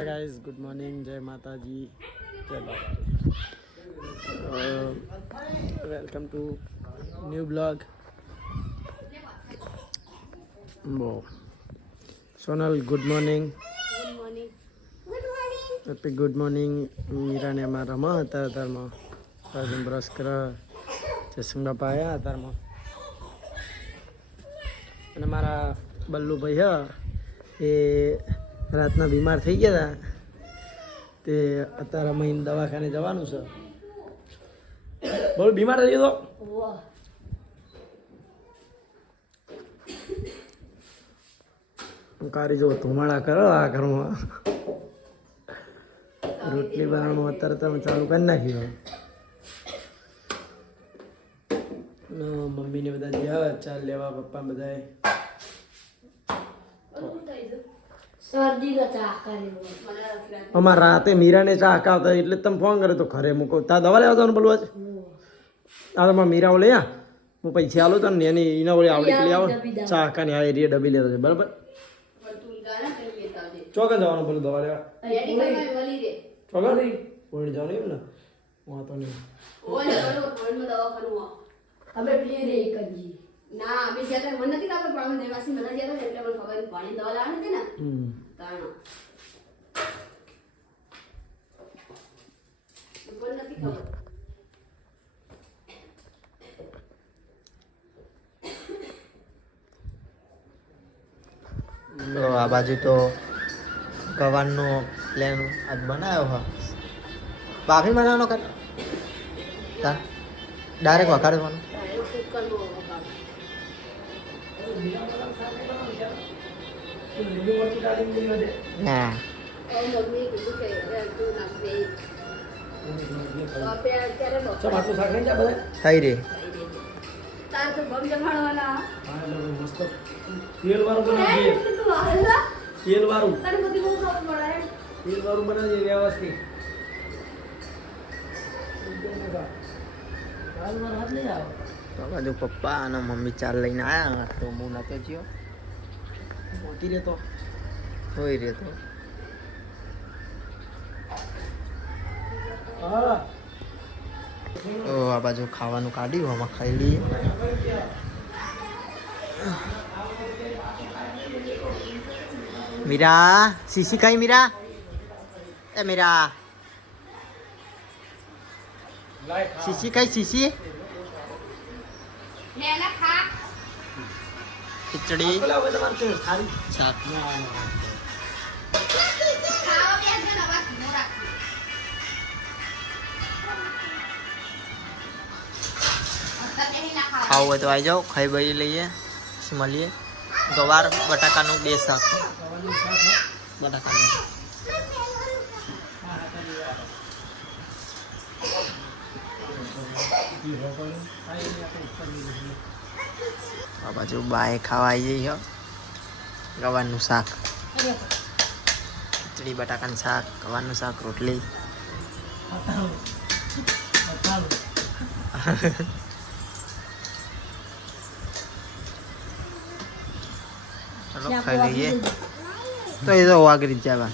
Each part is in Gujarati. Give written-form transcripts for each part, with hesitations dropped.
गाइस गुड मॉर्निंग जय माता जी जय बाबा वेलकम टू न्यू ब्लॉग वो Sonal good morning happy good morning Meera ने हमारा रमा હતા અત્યારમાં પાછું બ્રશ કરવા જસંગ બાપા આવ્યા અત્યારમાં અને મારા બલ્લુ ભાઈ હા એ રાતના બીમાર થઈ ગયા હતા તે અત્યારે મહિને દવાખાને જવાનું છે બોલ બીમાર થઈ ગયો તો કારી જો ધુમાડા કરો આ ઘરમાં રોટલી બનાવવાનું અત્યારે તમે ચાલુ કરી નાખ્યું મમ્મીને બધા ગયા ચાલ લેવા પપ્પા બધાએ અમારે રાતે મીરાને ચા હકાવતા એટલે તમે ફોન કર્યો તો ઘરે મૂકો તાર દવા લેવા જવાનું બોલવા છે આ તમારે મીરાઓ લઈ આ હું પૈસા આલો તને એની એના વડે આવડી લઈ આવો ચા હકાની આ એરિયા ડબી લેતો છે બરાબર ચોકન જવાનું બોલું દવા લેવા ચોકન કોઈ જવાનું એમ ને વાંધો નહીં ના અમે જ્યાં મને નથી ખબર પણ અમે દેવાસી બધા જ્યાં એટલે મને ખબર પાણી દવા લાવવાની હતી ને તાણ મને નથી ખબર તો આ બાજુ તો ગવારનો પ્લેન આજ બનાવ્યો હા બાફી બનાવવાનો કર ડાયરેક્ટ વઘાર દેવાનો હા થઈ રે તેલ વાળું બનાવીએ તેલ વાળું બનાવીએ વ્યવસ્થિત તો બાજુ પપ્પા અને મમ્મી ચાલ લઈને આવ્યા તો હું નતો જ્યો મોટી રહેતો હોય રે તો તો આ બાજુ ખાવાનું કાઢ્યું આમાં ખાઈ લઈએ મીરા સીસી ખાઈ મીરા એ મીરા સીસી ખાઈ સીસી ખીચડી શાક ખાવું હોય તો આવી જાઓ ખાઈ ભાઈ લઈએ મળીએ ગવાર બટાકાનું બે શાક બટાકાનું આ બાજુ બાય ખાવા આવી જઈએ ગવારનું શાક ખીચડી બટાકાનું શાક ગવારનું શાક રોટલી ચલો ખાઈ લઈએ તો એ તો વાગરી જ જાય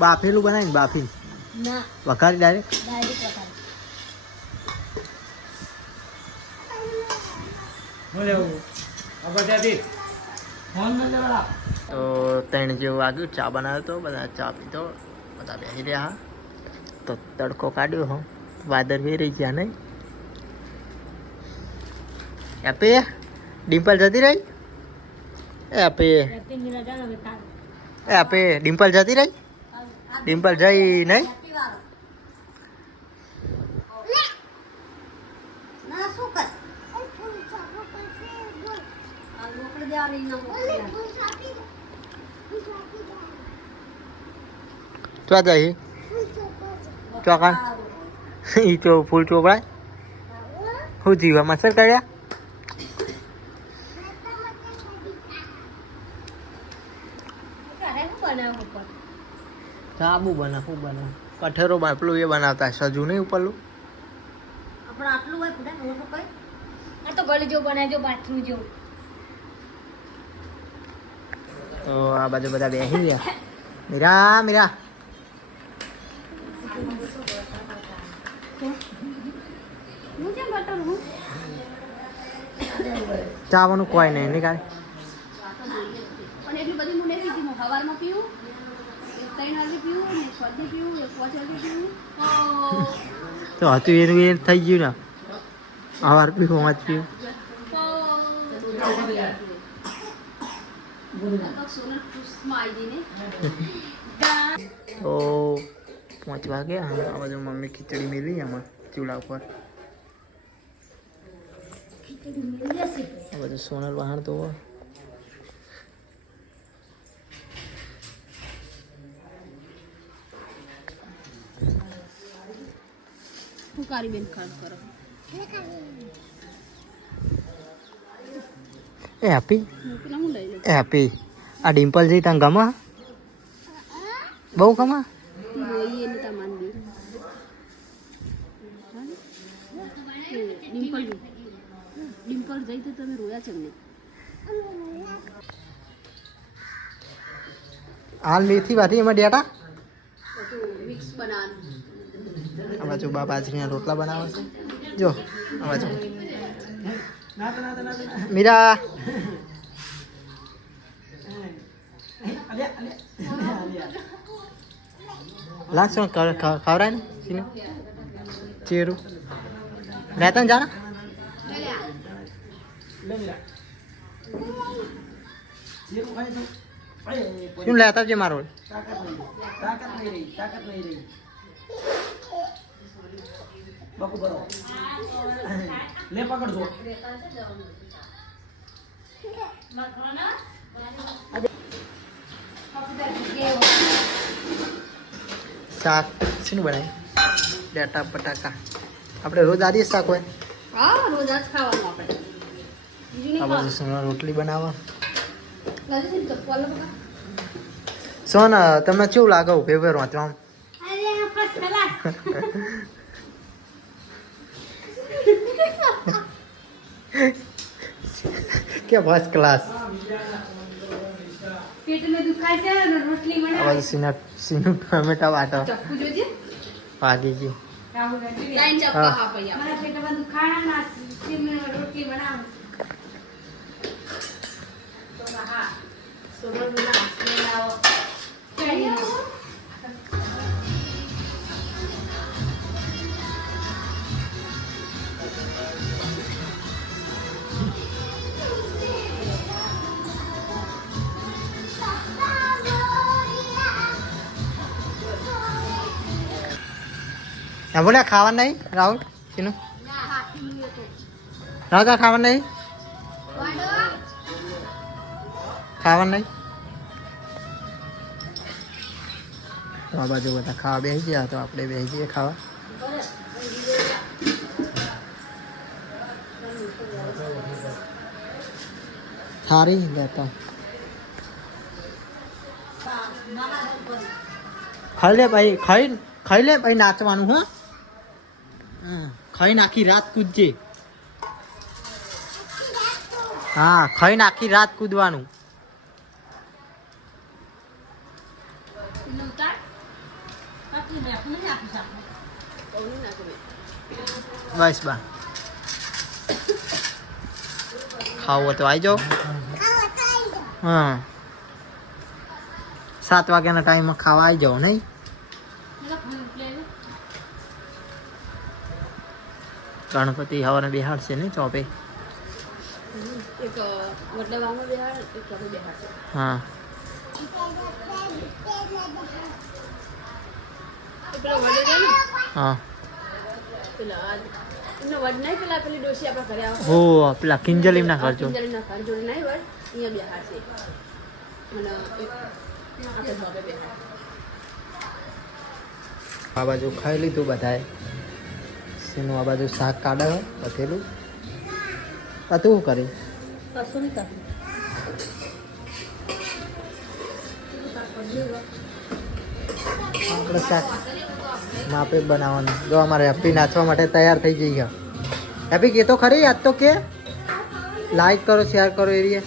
બાફેલું બનાવીને બાફી વઘારી ડાયરેક્ટ તો 3 જેવું વાગ્યું ચા બનાવ્યો તો બધા ચા પીધો બધા બેસી રહ્યા તો તડકો કાઢ્યો હો વાદળ વેરી ગયા નહીં આપે ડિમ્પલ જતી રહી આપે આપે ડિમ્પલ જતી રહી ડિમ્પલ જઈ નહીં ચો જઈ ચોકા ઈ તો ફૂલ ચોપડાય શું જીવા મસર કર્યા સાબુ બનાવ શું બનાવ કઠેરો બાપલું એ બનાવતા સજુ નહીં ઉપરલું આપણે આટલું હોય પૂરા મોટું કઈ આ તો ગળી જેવું બનાવજો બાથરૂમ જેવું તો આ બાજુ બધા બેસી ગયા મીરા મીરા હું કેમ બટર હું ચાવાનું કોઈ નહીં નીકાળ પણ એટલી બધી હું નહીં પીધી. હું સવારમાં પીવું, 3 વાગે પીવું, ને 6 વાગે પીવું, 5 વાગે પીવું. તો હતું એનું એ થઈ ગયું ને આવાર પીવું વાંચ પીવું તો સોનલ ચૂસમાં આવી જઈને તો 5 વાગે આ બાજુ મમ્મી ખીચડી મેલી આમાં ચૂલા ઉપર આ બાજુ સોનલ બહાર તો હું કારી બેન ખાસ કરો. એ હેપી હું પેલા હું લઈ લઉં. એ હેપી આ ડિમ્પલ જઈ તને ગમા બહુ ગમા રોઈએ ને તા માન દે. ડિમ્પલ જઈ તો તમે રોયા છે ને. હાલ મેથી વાટી એમાં ડેટા મિક્સ બનાવવાનું. આ બાજુ બા બાજરીના રોટલા બનાવે છે જો આ બાજુ મીરા લાગશે ખવડાય ને સીને ચેરું લેતા જાના શું લેતા છે મારો બાપુ કરો લે પકડજો શાક શું બનાવી ડેટા બટાકા આપણે રોજ આદિ શાક હોય હા રોજ આજ ખાવાનું આપણે. બીજું આ નહીં બાજુ સોના રોટલી બનાવવા ખાવાનું. લાગે છે ચપ્પલ બકા. સોન તમને કેવું લાગે પેપર વાંચવા અરે ફર્સ્ટ ક્લાસ. કે ફર્સ્ટ ક્લાસ પેટમાં દુખાય છે અને રોટલી આ બનાવે. બાજુ સીનું ટમેટા વાટો ચપ્પુ જોજે. ભાગી ગઈ લાઈન ચપ્પા હા પૈયા. મારા પેટમાં દુખાય ના સીમ રોટલી બનાવું. તો હા સોબર બના સ્મેલ આવો. બોલે ખાવા નહીં રાહુલ સીનું રાહુલ તાર ખાવા નહીં ખાવા નહીં તો આ બાજુ બધા ખાવા બેસી ગયા તો આપણે બેસી જઈએ ખાવા થારી લેતા ખાઈ લે ભાઈ ખાઈ લે ભાઈ નાચવાનું હા ખાઈ નાખી રાત કૂદજે હા ખાઈ નાખી રાત કૂદવાનું બસ બા ખાવું તો આવી જાઓ હા 7 વાગ્યાના ટાઈમમાં ખાવા આવી જાઓ નહીં ગણપતિ હવાને બેહાડશે ને ચોપે એક મતલબ આમાં બિહાર એક ચોપે બિહાર છે. હા પેલા વડે છે ને હા પેલા એમનો વડ નહીં પેલા પેલી ડોસી આપણા ઘરે આવે. હો પેલા કિંજલીમ ના કરજો કિંજલીના ઘર જોડે નહીં વડ અહીંયા બિહાર છે. અને એક આપણે ચોપે બિહાર. આ બાજુ ખાઈ લીધું બધાએ સીનું આ બાજુ શાક કાઢે પથેલું આ તું શું કરી કશું નહીં કરતું. આપણે શાક માપે બનાવવાનું જો અમારે હેપી નાચવા માટે તૈયાર થઈ જઈ ગયા હેપી કે તો ખરી આજ તો કે લાઈક કરો શેર કરો એવી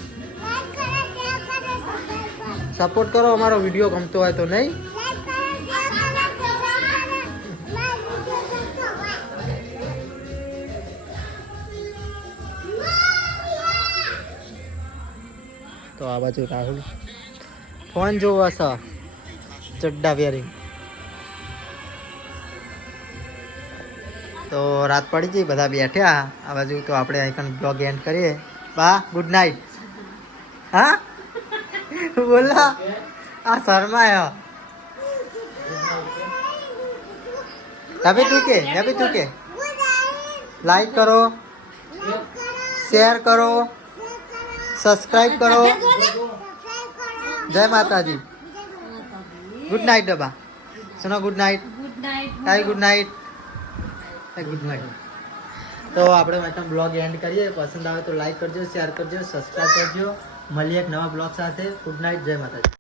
સપોર્ટ કરો અમારો વિડીયો ગમતો હોય તો નહીં. તો આ બાજુ રાહુલ ફોન જોવા છે ચડ્ડા પહેરી. તો રાત પડી ગઈ, બધા બેઠ્યા આ બાજુ. તો આપણે અહીં બ્લોગ એન્ડ કરીએ. બા ગુડ નાઇટ. હા બોલા આ શર્માયા. તું કે લાઈક કરો, શેર કરો, સબસ્ક્રાઇબ કરો. જય માતાજી. ગુડ નાઇટ ડબ્બા. સુનો good night. Good night. Good night. તો આપણે મતલબ બ્લોગ એન્ડ કરીએ. પસંદ આવે તો લાઈક કરજો, શેર કરજો, સબસ્ક્રાઇબ કરજો. મળીએ એક નવા બ્લોગ સાથે. Good night. જય માતાજી.